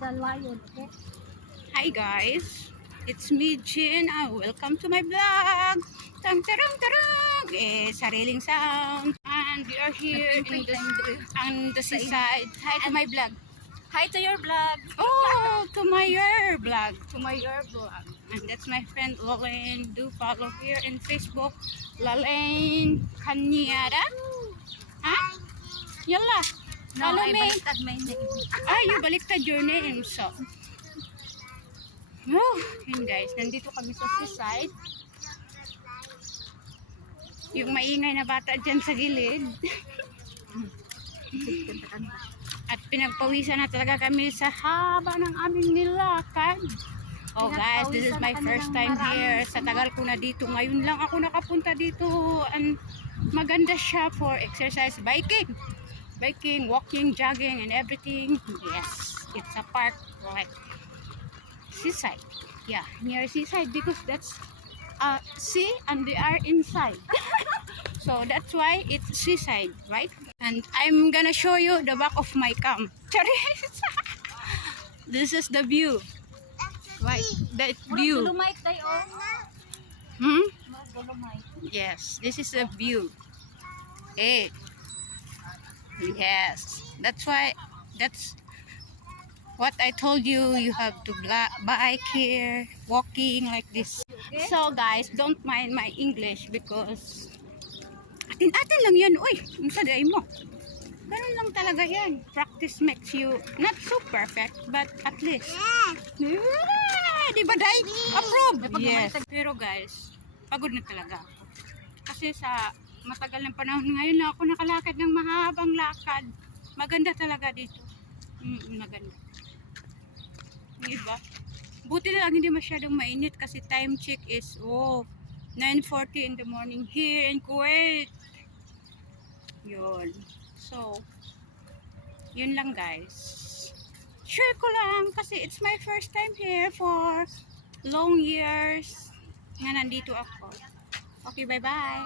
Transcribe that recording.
and the lion, okay? Hi guys, it's me Jin. Welcome to my vlog. Tang tarang tarang. Sariling sound. And we are here on the seaside. Hi to my vlog. Hi to your vlog. Oh, to my your vlog. To my your vlog. And that's my friend Lalaine. Do follow here in Facebook. Lalaine Kanyada. Huh? Yalla. No, Follow I me. baliktad my name. You baliktad your name. So, yun guys, nandito kami sa seaside. Yung maingay na bata dyan sa gilid. At pinagpawisan na talaga kami sa haba ng aming nilakad. Oh guys, this is my first time here. Sa tagal ko na dito. Ngayon lang ako nakapunta dito. And maganda siya for exercise, biking, walking, jogging, and everything. Yes, it's a park like seaside. Yeah, near seaside because that's sea and they are inside. So that's why it's seaside, right? And I'm gonna show you the back of my cam. Charis! This is the view. Right, that view. Dolomite tayo. Dolomite. Yes, this is a view. Hey. Yes, that's why, that's what I told you. You have to bike here, walking like this. Okay. So guys, don't mind my English because atin-atin lang yan. Uy, ang saday mo. Ganun lang talaga yan. Practice makes you not so perfect, but at least. Yeah, di ba, Day? Approve! Yes. Pero guys, pagod na talaga ako. Kasi sa matagal ng panahon ngayon na ako nakalakad ng mahabang lakad. Maganda talaga dito. Maganda. Diba? Buti na lang hindi masyadong mainit kasi time check is 9:40 in the morning here in Kuwait. Yun. So, yun lang guys. Sure ko lang kasi it's my first time here for long years nga nandito ako. Okay, bye-bye.